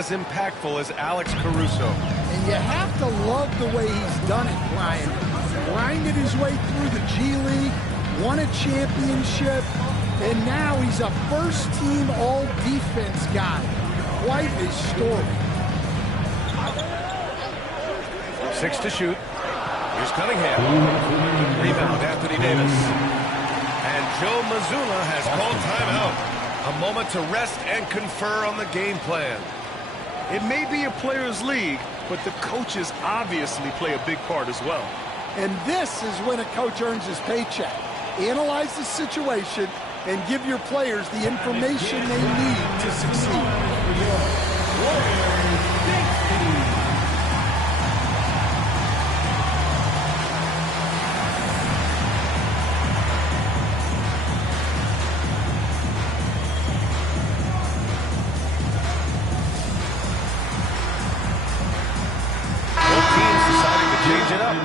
as impactful as Alex Caruso. And you have to love the way he's done it, Brian. Grinded his way through the G League, won a championship, and now he's a first-team all-defense guy. Quite a story. 6 to shoot. Here's Cunningham. Rebound, Anthony Davis. And Joe Mazzulla has called timeout. A moment to rest and confer on the game plan. It may be a players' league, but the coaches obviously play a big part as well. And this is when a coach earns his paycheck. Analyze the situation and give your players the information they need to succeed.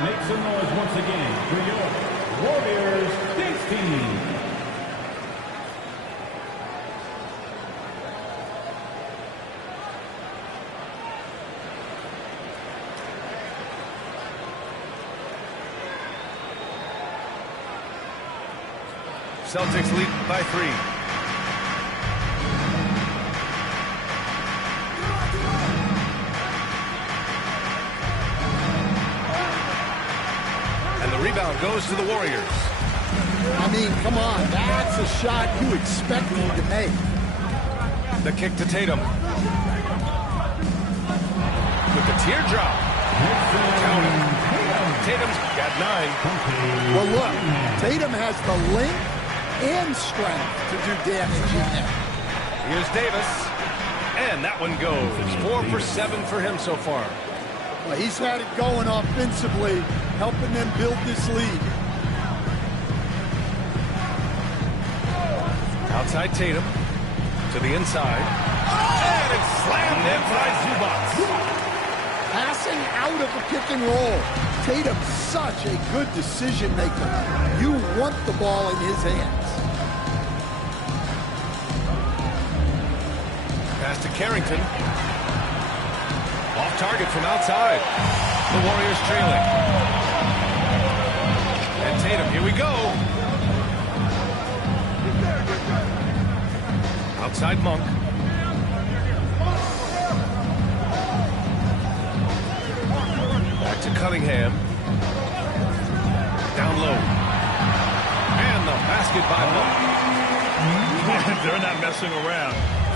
Make some noise once again for your Warriors Dance Team. Celtics lead by 3. Rebound goes to the Warriors. I mean, come on, that's a shot you expect him to make. The kick to Tatum. With the teardrop. Count it. Tatum's got 9. Well, look, Tatum has the length and strength to do damage in there. Here's Davis. And that one goes. 4 for 7 for him so far. Well, he's had it going offensively, helping them build this lead. Outside Tatum to the inside. And it's slammed in by Zubac. Passing out of the pick and roll. Tatum's such a good decision maker. You want the ball in his hands. Pass to Carrington. Off target from outside. The Warriors trailing. And Tatum, here we go. Outside Monk. Back to Cunningham. Down low. And the basket by Monk. They're not messing around.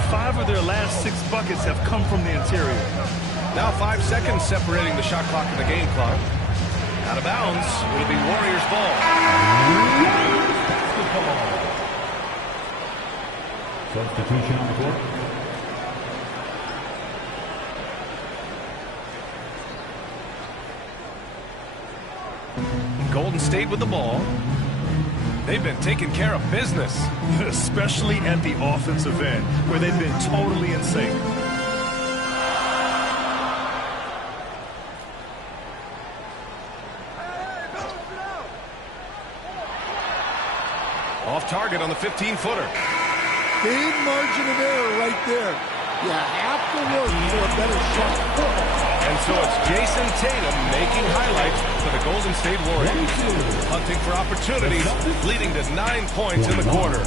5 of their last 6 buckets have come from the interior. Now 5 seconds separating the shot clock and the game clock. Out of bounds. It'll be Warriors ball. Substitution on the court. Golden State with the ball. They've been taking care of business. Especially at the offensive end, where they've been totally in sync. Off target on the 15-footer. Big margin of error right there. You have to work for a better shot. And so it's Jason Tatum making highlights for the Golden State Warriors. Hunting for opportunities, leading to 9 points in the quarter.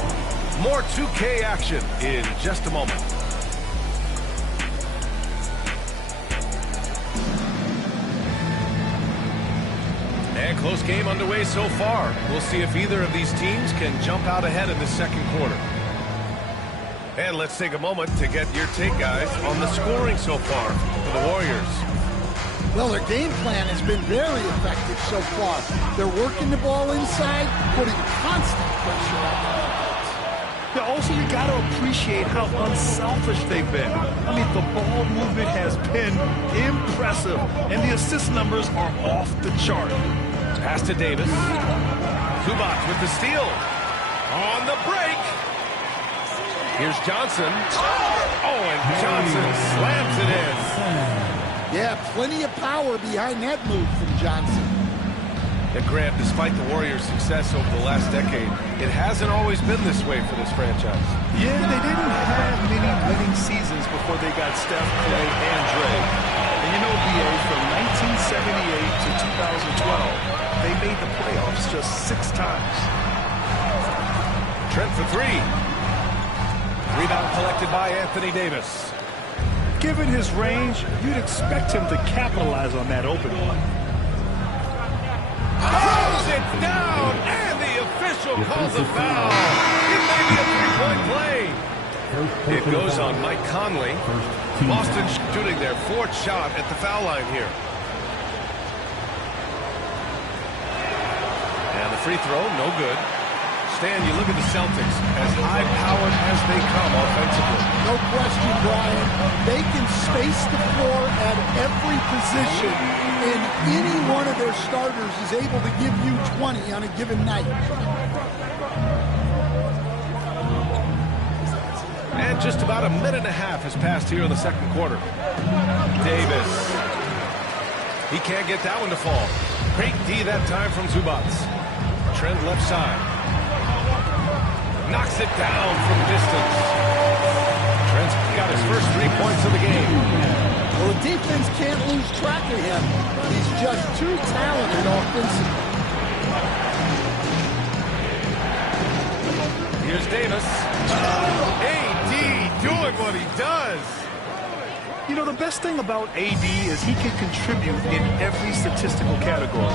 More 2K action in just a moment. And close game underway so far. We'll see if either of these teams can jump out ahead in the second quarter. And let's take a moment to get your take, guys, on the scoring so far for the Warriors. Well, their game plan has been very effective so far. They're working the ball inside, putting constant pressure on the offense. Yeah, also, you got to appreciate how unselfish they've been. I mean, the ball movement has been impressive, and the assist numbers are off the chart. Pass to Davis. Zubac with the steal. On the break. Here's Johnson. Oh, and Johnson slams it in. Yeah, plenty of power behind that move from Johnson. And Grant, despite the Warriors' success over the last decade, it hasn't always been this way for this franchise. Yeah, they didn't have many winning seasons before they got Steph, Clay, and Dre. And you know, BA, from 1978 to 2012, they made the playoffs just 6 times. Trent for 3. Rebound collected by Anthony Davis. Given his range, you'd expect him to capitalize on that open one. Throws it down, and the official calls a foul. It may be a three-point play. It goes on Mike Conley. Boston shooting their 4th shot at the foul line here. And the free throw, no good. Stan, you look at the Celtics, as high-powered as they come offensively. No question, Brian. They can space the floor at every position, and any one of their starters is able to give you 20 on a given night. And just about a minute and a half has passed here in the second quarter. Davis. He can't get that one to fall. Great D that time from Zubac. Trent left side. Knocks it down from distance. Trent's got his first 3 points of the game. Well, the defense can't lose track of him. He's just too talented offensively. Here's Davis. AD doing what he does. You know, the best thing about AD is he can contribute in every statistical category.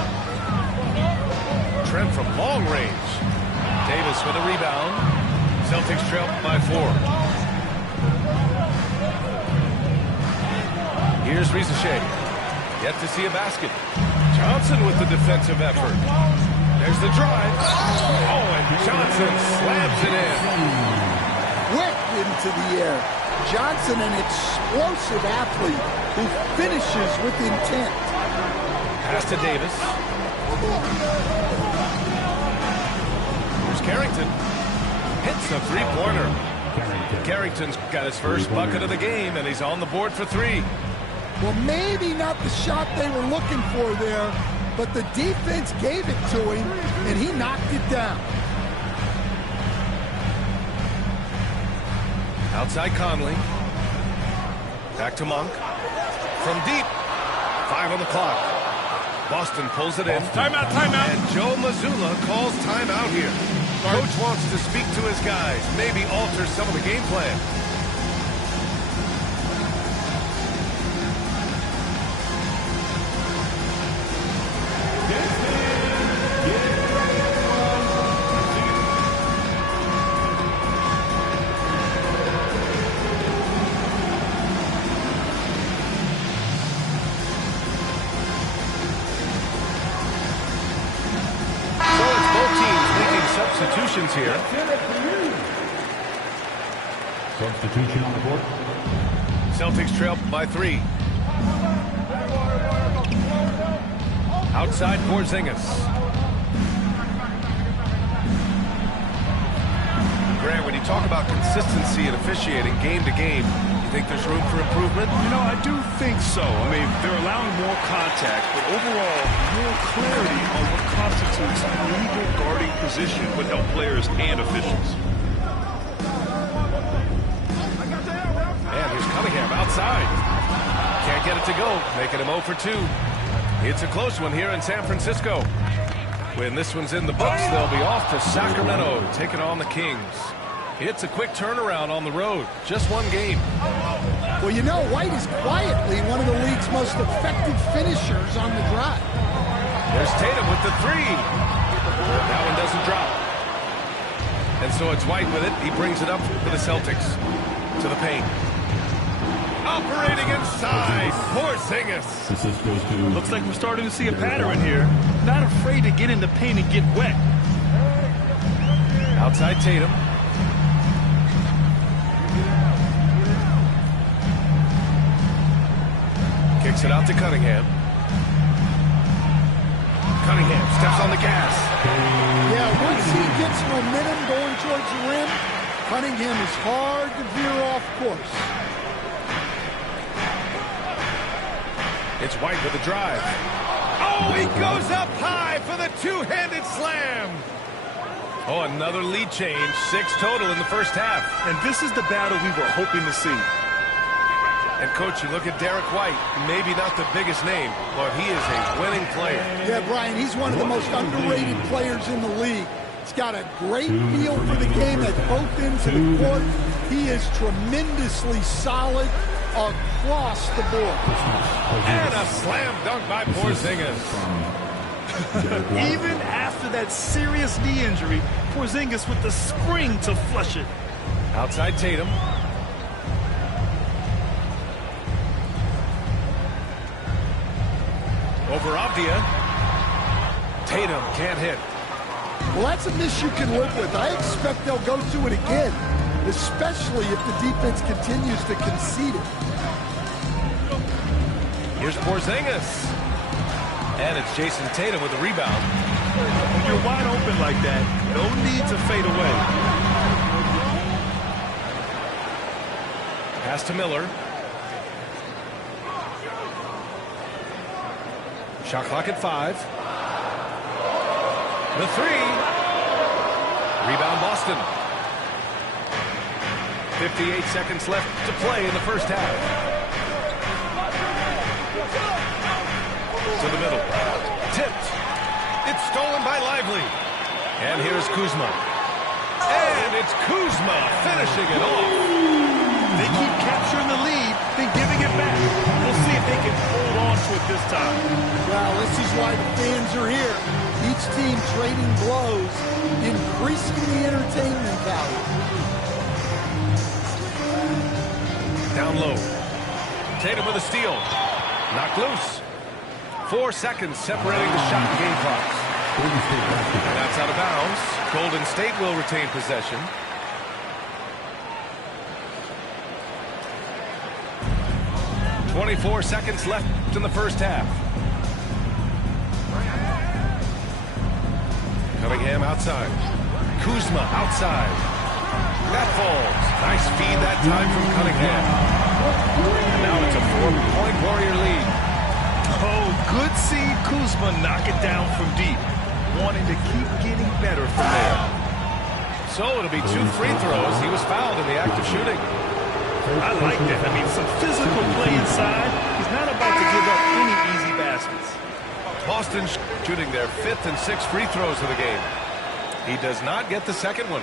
Trent from long range. Davis with a rebound. Celtics trail by 4. Here's Ricochet. Yet to see a basket. Johnson with the defensive effort. There's the drive. Oh, and Johnson slams it in. Quick into the air. Johnson, an explosive athlete who finishes with intent. Pass to Davis. Here's Carrington. Hits a three-pointer. Carrington's got his first bucket of the game, and he's on the board for 3. Well, maybe not the shot they were looking for there, but the defense gave it to him, and he knocked it down. Outside Conley. Back to Monk. From deep. 5 on the clock. Boston pulls it in. Timeout, timeout. And Joe Mazzulla calls timeout here. Coach wants to speak to his guys, maybe alter some of the game plan. Substitutions here. Substitution on the board. Celtics trail by 3. Outside Porzingis. Grant, when you talk about consistency and officiating game to game, you think there's room for improvement? You know, I do think so. I mean, they're allowing more contact, but overall, more clarity on what constitutes a legal guarding position would help players and officials. And here's Cunningham outside. Can't get it to go, making him 0 for 2. It's a close one here in San Francisco. When this one's in the books, they'll be off to Sacramento, taking on the Kings. It's a quick turnaround on the road. Just 1 game. Well, you know, White is quietly one of the league's most effective finishers on the drive. There's Tatum with the 3. That one doesn't drop. And so it's White with it. He brings it up for the Celtics. To the paint. Operating inside. Porzingis. Looks like we're starting to see a pattern here. Not afraid to get in the paint and get wet. Outside Tatum. Kicks it out to Cunningham. Cunningham steps on the gas. Yeah, once he gets momentum going towards the rim, Cunningham is hard to veer off course. It's White with the drive. Oh, he goes up high for the two-handed slam. Oh, another lead change. 6 total in the first half. And this is the battle we were hoping to see. And, Coach, you look at Derek White, maybe not the biggest name, but he is a winning player. Yeah, Brian, he's one of the most underrated players in the league. He's got a great feel for the game at both ends of the court. He is tremendously solid across the board. And a slam dunk by Porzingis. Even after that serious knee injury, Porzingis with the spring to flush it. Outside Tatum. Over Avdia. Tatum can't hit. Well, that's a miss you can live with. I expect they'll go to it again, especially if the defense continues to concede it. Here's Porzingis. And it's Jason Tatum with the rebound. When you're wide open like that, no need to fade away. Pass to Miller. Shot clock at 5. The 3. Rebound Boston. 58 seconds left to play in the first half. To the middle. Tipped. It's stolen by Lively. And here's Kuzma. And it's Kuzma finishing it off. They keep capturing the lead, then giving it back. We'll see if they can hold on to it this time. Well, this is why the fans are here. Each team trading blows, increasing the entertainment value. Down low. Tatum with a steal. Knocked loose. 4 seconds separating the shot and game clocks. And that's out of bounds. Golden State will retain possession. .24 seconds left in the first half. Cunningham outside. Kuzma outside. That falls. Nice feed that time from Cunningham. And now it's a 4-point Warrior lead. Oh, good seeing Kuzma knock it down from deep. Wanting to keep getting better from there. So it'll be 2 free throws. He was fouled in the act of shooting. I like that. I mean, some physical play inside. He's not about to give up any easy baskets. Boston shooting their 5th and 6th free throws of the game. He does not get the second one.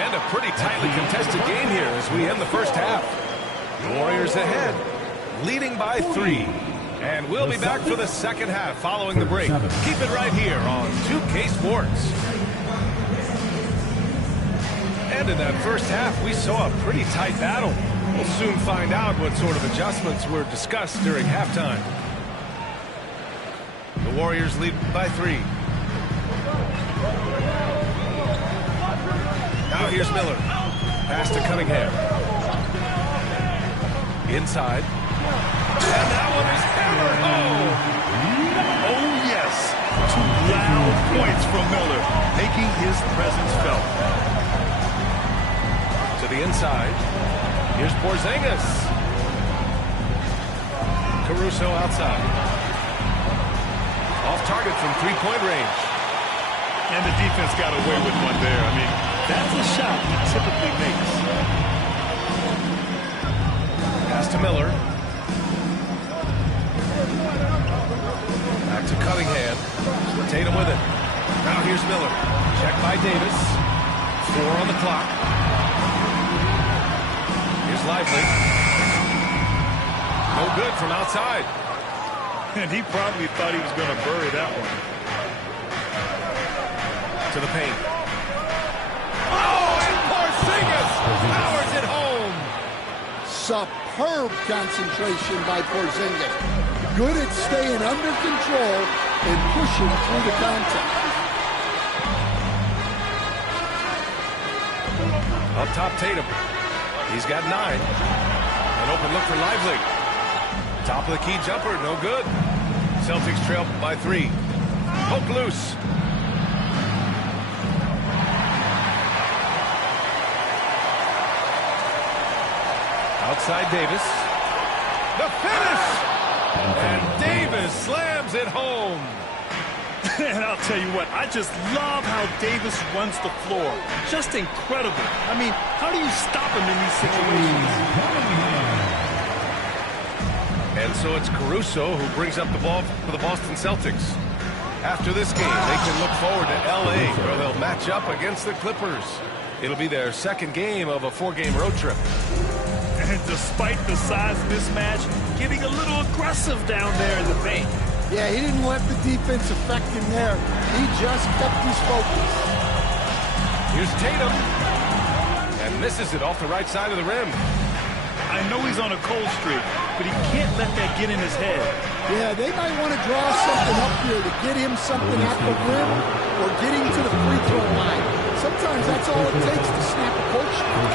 And a pretty tightly contested game here as we end the first half. The Warriors ahead, leading by 3. And we'll be back for the second half following the break. Keep it right here on 2K Sports. And in that first half, we saw a pretty tight battle. We'll soon find out what sort of adjustments were discussed during halftime. The Warriors lead by 3. Now here's Miller. Pass to Cunningham. Inside. And that one is hammered home. Oh, yes. 2 loud points from Miller, making his presence felt. To the inside. Here's Porzingis. Caruso outside. Off target from three-point range. And the defense got away with one there. I mean, that's a shot he typically makes. Pass to Miller. Back to Cunningham. Tatum with it. Now here's Miller. Check by Davis. 4 on the clock. Here's Lively. No good from outside. And he probably thought he was going to bury that one. To the paint. Oh, and Porzingis powers it home. Superb concentration by Porzingis. Good at staying under control and pushing through the contact. Up top, Tatum. He's got 9. An open look for Lively. Top of the key jumper, no good. Celtics trail by 3. Poke loose. Outside Davis. The finish! And Davis slams it home. And I'll tell you what, I just love how Davis runs the floor. Just incredible. I mean, how do you stop him in these situations? And so it's Caruso who brings up the ball for the Boston Celtics. After this game, they can look forward to L.A., where they'll match up against the Clippers. It'll be their second game of a 4-game road trip. And despite the size mismatch, getting a little aggressive down there in the paint. Yeah, he didn't let the defense affect him there. He just kept his focus. Here's Tatum. And misses it off the right side of the rim. I know he's on a cold streak, but he can't let that get in his head. Yeah, they might want to draw something up here to get him something at the rim or get him to the free throw line. Sometimes that's all it takes to snap a cold streak.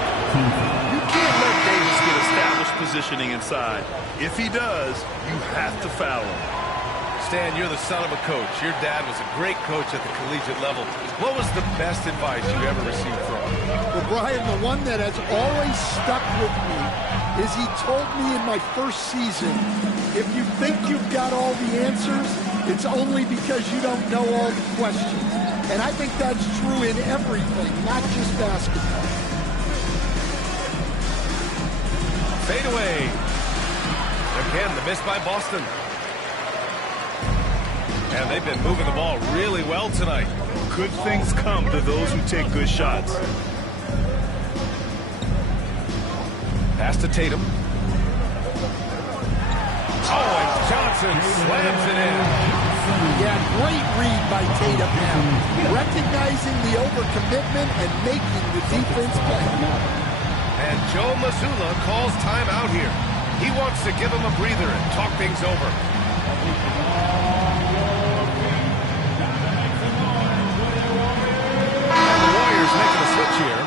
You can't let Davis get established positioning inside. If he does, you have to foul him. Stan, you're the son of a coach. Your dad was a great coach at the collegiate level. What was the best advice you ever received from him? Well, Brian, the one that has always stuck with me is he told me in my first season, if you think you've got all the answers, it's only because you don't know all the questions. And I think that's true in everything, not just basketball. Fade away. Again, the miss by Boston. And they've been moving the ball really well tonight. Good things come to those who take good shots. Pass to Tatum. Oh, and Johnson slams it in. Yeah, great read by Tatum now. Recognizing the overcommitment and making the defense play. And Joe Mazzulla calls timeout here. He wants to give him a breather and talk things over. And the Warriors making a switch here.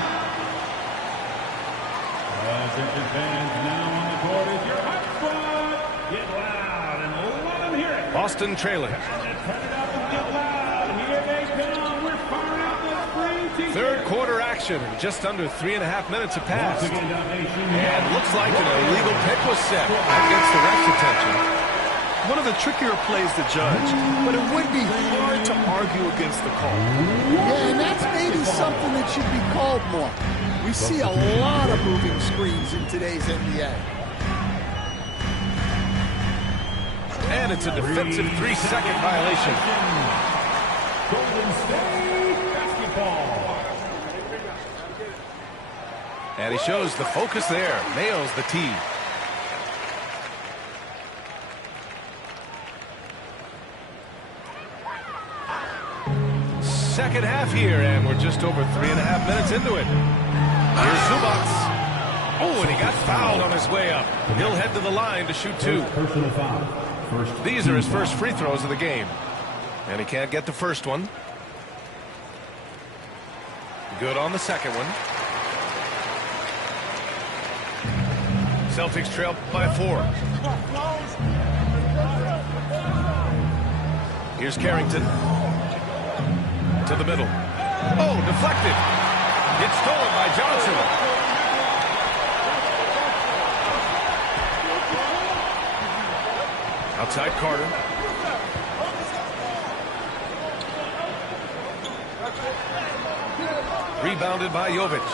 Attention fans, now on the court is your hot squad. Get loud and let them hear it. Boston trailing. Turn it up and get loud. Here they come. We're firing up the spring team. Third quarter action. Just under 3.5 minutes have passed. And looks like an illegal pick was set. That gets the ref's attention. One of the trickier plays to judge, but it would be hard to argue against the call. Yeah, and that's maybe something that should be called more. We see a lot of moving screens in today's NBA. And it's a defensive 3-second violation. Golden State basketball. And he shows the focus there. Nails the tee. Second half here, and we're just over 3.5 minutes into it. Here's Zubac. Oh, and he got fouled on his way up. He'll head to the line to shoot 2. Personal foul. These are his first free throws of the game. And he can't get the first one. Good on the second one. Celtics trail by 4. Here's Carrington. To the middle. Oh, deflected. It's stolen by Johnson. Outside Carter. Rebounded by Jovic.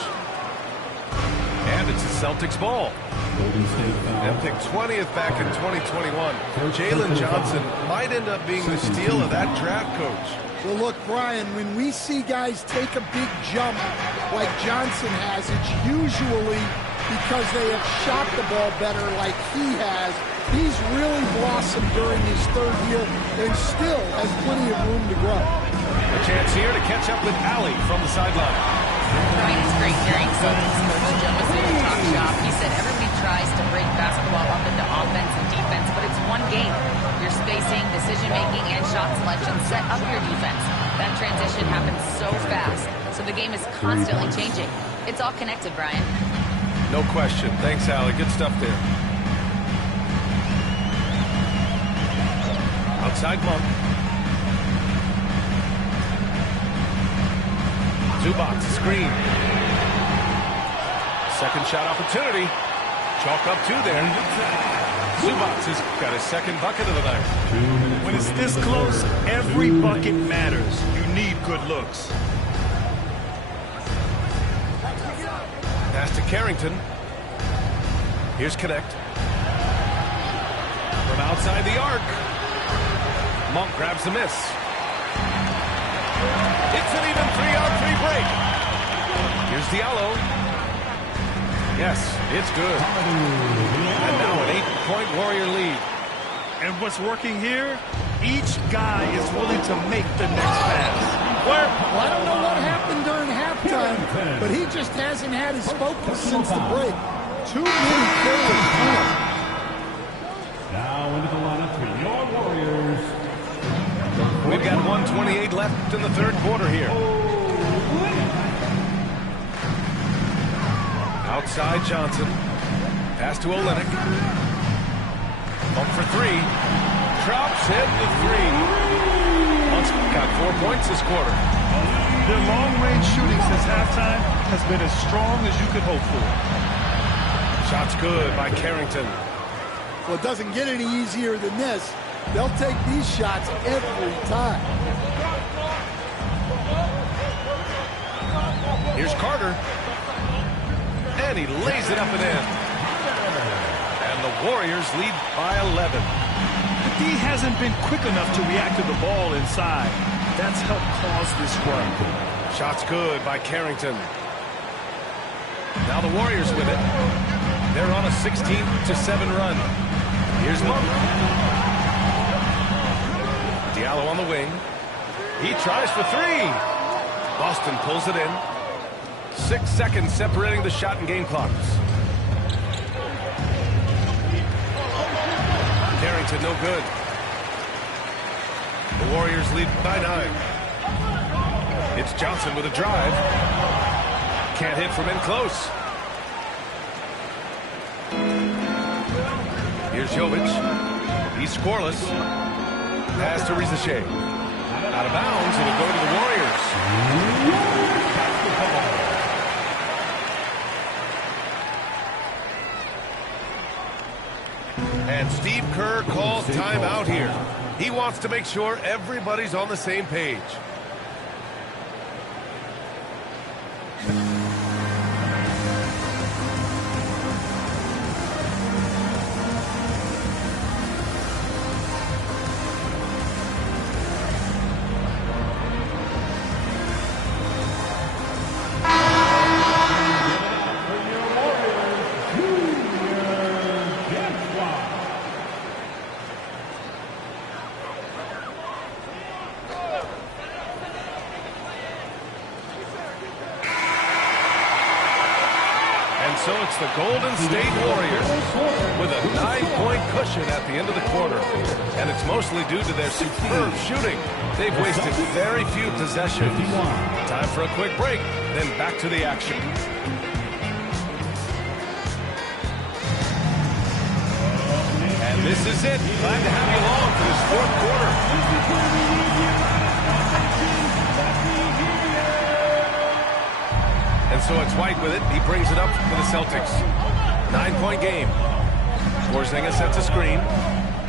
And it's the Celtics ball. And picked 20th back in 2021. Jalen Johnson might end up being the steal of that draft, Coach. Well, look, Brian, when we see guys take a big jump like Johnson has, it's usually because they have shot the ball better like he has. He's really blossomed during his third year and still has plenty of room to grow. A chance here to catch up with Allie from the sideline. Brian, it's great hearing Celtics coach Joe Mazzulla talk shop. He said everybody tries to break basketball up into offense and defense, but it's one game. Your spacing, decision-making, and shot selection set up your defense. That transition happens so fast, so the game is constantly changing. It's all connected, Brian. No question. Thanks, Allie. Good stuff there. Outside Monk. Zubac, screen. Second shot opportunity. Chalk up 2 there. Zubats has got his second bucket of the night. When it's this close, every bucket matters. You need good looks. Pass to Carrington. Here's Connect. From outside the arc. Monk grabs the miss. It's an even 3-on-3 break. Here's Diallo. Yes, it's good. And now an 8-point Warrior lead. And what's working here? Each guy is willing to make the next pass. Well, I don't know what happened during halftime, but he just hasn't had his focus since the break. Too many careless calls. Now into the lineup for your Warriors. We've got 1:28 left in the third quarter here. Outside Johnson. Pass to Olenek. Pump for 3. Drops hit the 3. Monk's got 4 points this quarter. Their long-range shooting since halftime has been as strong as you could hope for. Shot's good by Carrington. Well, it doesn't get any easier than this. They'll take these shots every time. Here's Carter. And he lays it up and in. And the Warriors lead by 11. The D hasn't been quick enough to react to the ball inside. That's helped cause this run. Shot's good by Carrington. Now the Warriors with it. They're on a 16-7 run. Here's Monk. Diallo on the wing. He tries for 3. Boston pulls it in. 6 seconds separating the shot and game clocks. Carrington no good. The Warriors lead by 9. It's Johnson with a drive. Can't hit from in close. Here's Jovic. He's scoreless. Pass to Rizachet. Out of bounds, it'll go to the Warriors. And Steve Kerr calls timeout here. He wants to make sure everybody's on the same page. So it's the Golden State Warriors with a 9-point cushion at the end of the quarter. And it's mostly due to their superb shooting. They've wasted very few possessions. Time for a quick break, then back to the action. And this is it. Glad to have you along for this fourth quarter. And so it's White with it. He brings it up for the Celtics. 9-point game. Porzingis sets a screen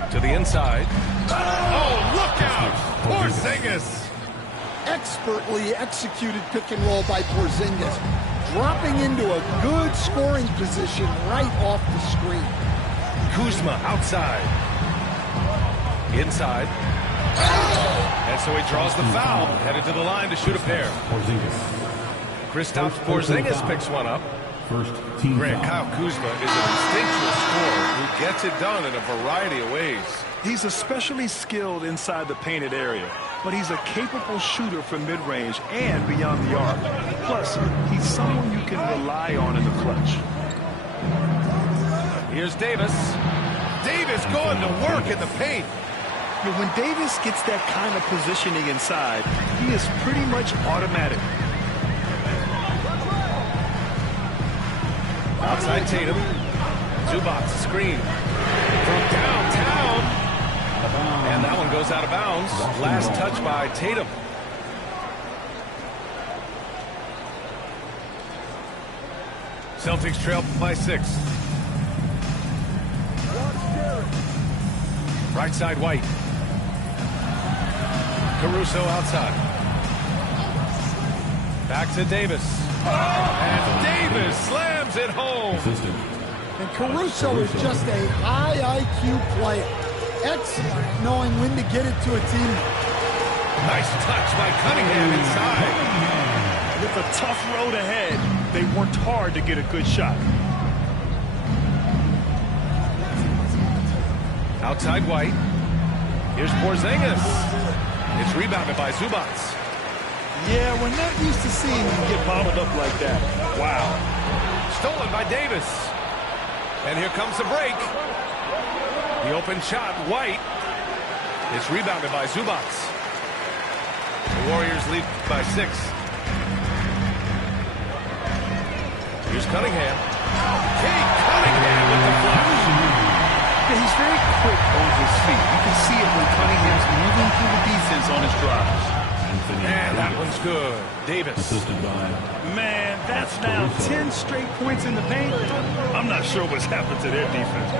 to the inside. Oh, look out! Porzingis! Expertly executed pick and roll by Porzingis, dropping into a good scoring position right off the screen. Kuzma outside. Inside. And so he draws the foul. Headed to the line to shoot a pair. Kristaps Porzingis picks one up. First team Grant, foul. Kyle Kuzma is an instinctual scorer who gets it done in a variety of ways. He's especially skilled inside the painted area, but he's a capable shooter from mid-range and beyond the arc. Plus, he's someone you can rely on in the clutch. Here's Davis. Davis going to work in the paint. But when Davis gets that kind of positioning inside, he is pretty much automatic. Outside Tatum. Zubats screen from downtown. And that one goes out of bounds. Last touch by Tatum. Celtics trail by 6. Right side, White. Caruso outside. Back to Davis. And Davis slams it home. And Caruso is just a high IQ player. Excellent knowing when to get it to a teammate. Nice touch by Cunningham inside. With a tough road ahead, they worked hard to get a good shot. Outside White. Here's Porzingis. It's rebounded by Zubats. Yeah, we're not used to seeing him get bottled up like that. Wow. Stolen by Davis. And here comes the break. The open shot, White. It's rebounded by Zubats. The Warriors lead by 6. Here's Cunningham. Kate Cunningham with the flash. Yeah, he's very quick on his feet. You can see it when Cunningham's moving through the defense on his drives. And that one's good. Davis. Man, that's now 10 straight points in the paint. I'm not sure what's happened to their defense.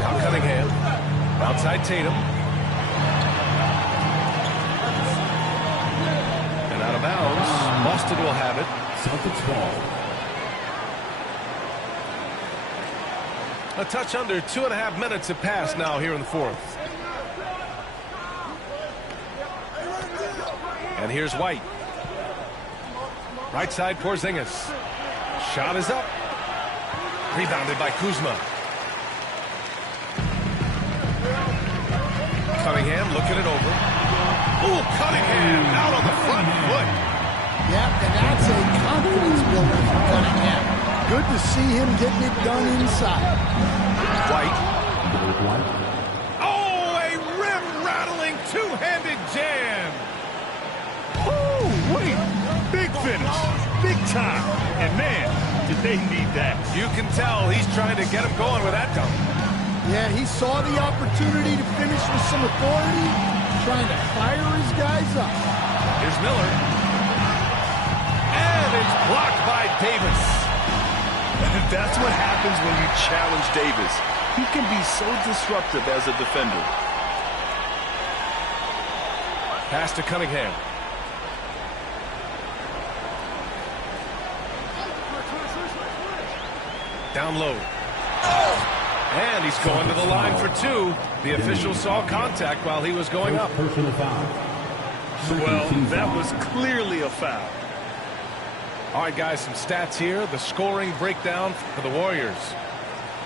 Now Cunningham. Outside Tatum. And out of bounds. Boston will have it. Celtics ball. A touch under 2.5 minutes have passed now here in the fourth. And here's White. Right side, Porzingis. Shot is up. Rebounded by Kuzma. Cunningham looking it over. Ooh, Cunningham out on the front foot. Yeah, and that's a confidence builder for Cunningham. Good to see him getting it done inside. White. Oh, a rim-rattling two-handed jam. Oh, wait. Big finish. Big time. And, man, did they need that. You can tell he's trying to get him going with that dunk. Yeah, he saw the opportunity to finish with some authority, trying to fire his guys up. Here's Miller. And it's blocked by Davis. That's what happens when you challenge Davis. He can be so disruptive as a defender. Pass to Cunningham. Down low. And he's going to the line for 2. The official saw contact while he was going up. Well, that was clearly a foul. All right, guys, some stats here. The scoring breakdown for the Warriors.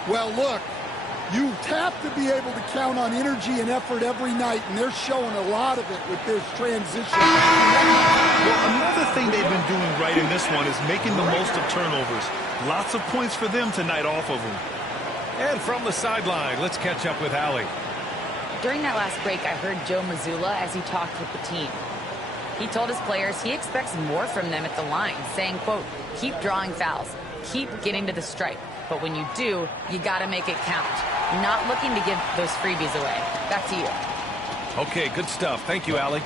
Well, look, you have to be able to count on energy and effort every night, and they're showing a lot of it with this transition. Well, another thing they've been doing right in this one is making the most of turnovers. Lots of points for them tonight off of them. And from the sideline, let's catch up with Allie. During that last break, I heard Joe Mazzulla as he talked with the team. He told his players he expects more from them at the line, saying, quote, keep drawing fouls, keep getting to the stripe. But when you do, you got to make it count. Not looking to give those freebies away. Back to you. Okay, good stuff. Thank you, Allie.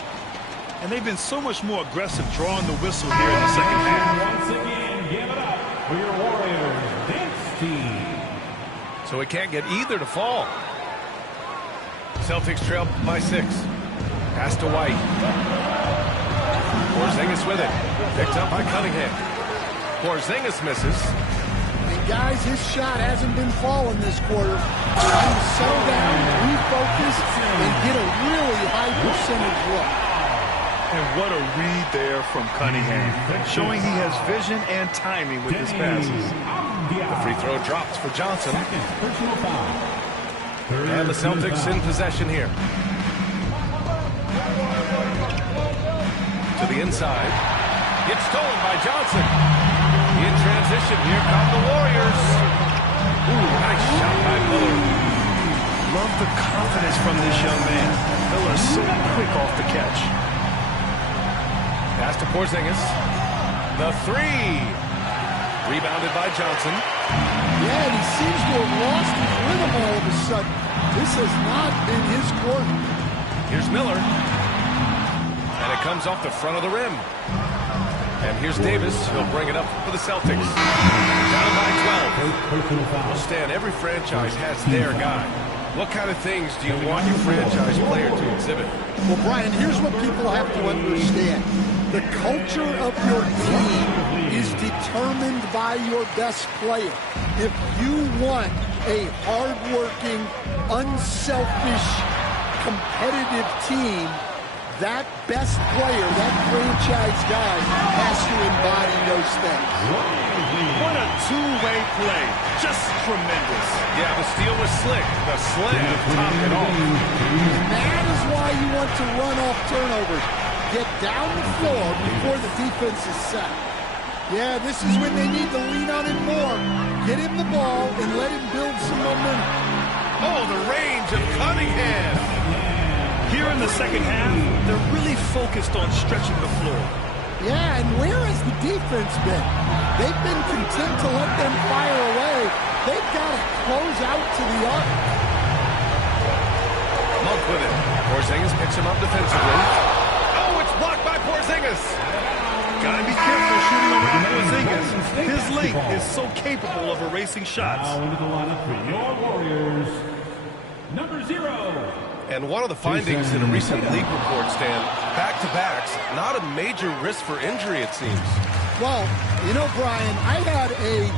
And they've been so much more aggressive drawing the whistle here in the second half. Once again, give it up for your Warriors dance team. So we can't get either to fall. Celtics trail by 6. Pass to White. Porzingis with it. Picked up by Cunningham. Porzingis misses. And guys, his shot hasn't been falling this quarter. Trying to settle down, refocus, and get a really high percentage look. And what a read there from Cunningham, showing he has vision and timing with his passes. The free throw drops for Johnson. And the Celtics in possession here. To the inside. It's stolen by Johnson. In transition, here come the Warriors. Ooh, nice shot by Miller. Love the confidence from this young man. Miller is so quick off the catch. Pass to Porzingis. The 3. Rebounded by Johnson. Yeah, and he seems to have lost his rhythm all of a sudden. This has not been his quarter. Here's Miller. And it comes off the front of the rim. And here's Davis. He'll bring it up for the Celtics. Down by 12. Well, Stan, every franchise has their guy. What kind of things do you want your franchise player to exhibit? Well, Brian, here's what people have to understand. The culture of your team is determined by your best player. If you want a hardworking, unselfish, competitive team, that best player, that franchise guy, has to embody those things. What a two-way play. Just tremendous. Yeah, the steal was slick. The slam topped it off. That is why you want to run off turnovers. Get down the floor before the defense is set. Yeah, this is when they need to lean on him more. Get him the ball and let him build some momentum. Oh, the range of Cunningham. Here in the second half, they're really focused on stretching the floor. Yeah, and where has the defense been? They've been content to let them fire away. They've got to close out to the arc. Monk with it. Porzingis picks him up defensively. Oh, it's blocked by Porzingis. Gotta be careful shooting around Porzingis. His length is so capable of erasing shots. Now into the lineup for your Warriors, number 0. And one of the findings in a recent league report, Stan, back-to-backs, not a major risk for injury, it seems. Well, you know, Brian, I had a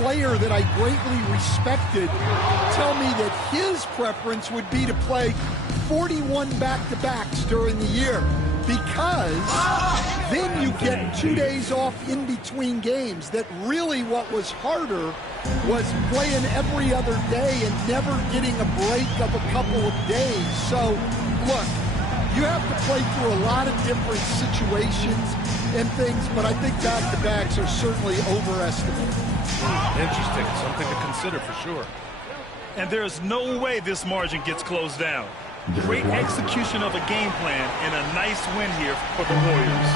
player that I greatly respected tell me that his preference would be to play 41 back-to-backs during the year, because then you get 2 days off in between games. That really what was harder was playing every other day and never getting a break of a couple of days. So, look, you have to play through a lot of different situations and things, but I think back-to-backs are certainly overestimated. Interesting. Something to consider for sure. And there's no way this margin gets closed down. Great execution of a game plan and a nice win here for the Warriors.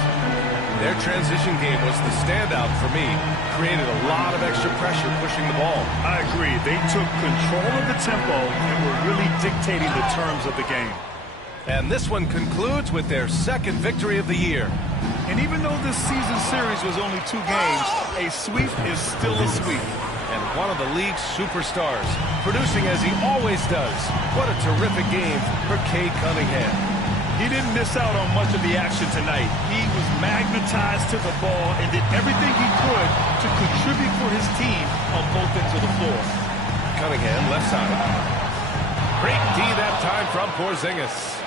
Their transition game was the standout for me. Created a lot of extra pressure pushing the ball. I agree. They took control of the tempo and were really dictating the terms of the game. And this one concludes with their second victory of the year. And even though this season series was only 2 games, a sweep is still a sweep. And one of the league's superstars, producing as he always does. What a terrific game for Cade Cunningham. He didn't miss out on much of the action tonight. He was magnetized to the ball and did everything he could to contribute for his team on both ends of the floor. Cunningham, left side. Great D that time from Porzingis.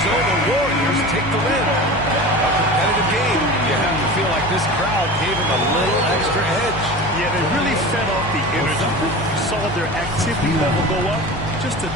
So the Warriors take the win. A competitive game. You have to feel like this crowd gave them a little extra edge. Yeah, they really fed off the energy. Saw their activity level go up just to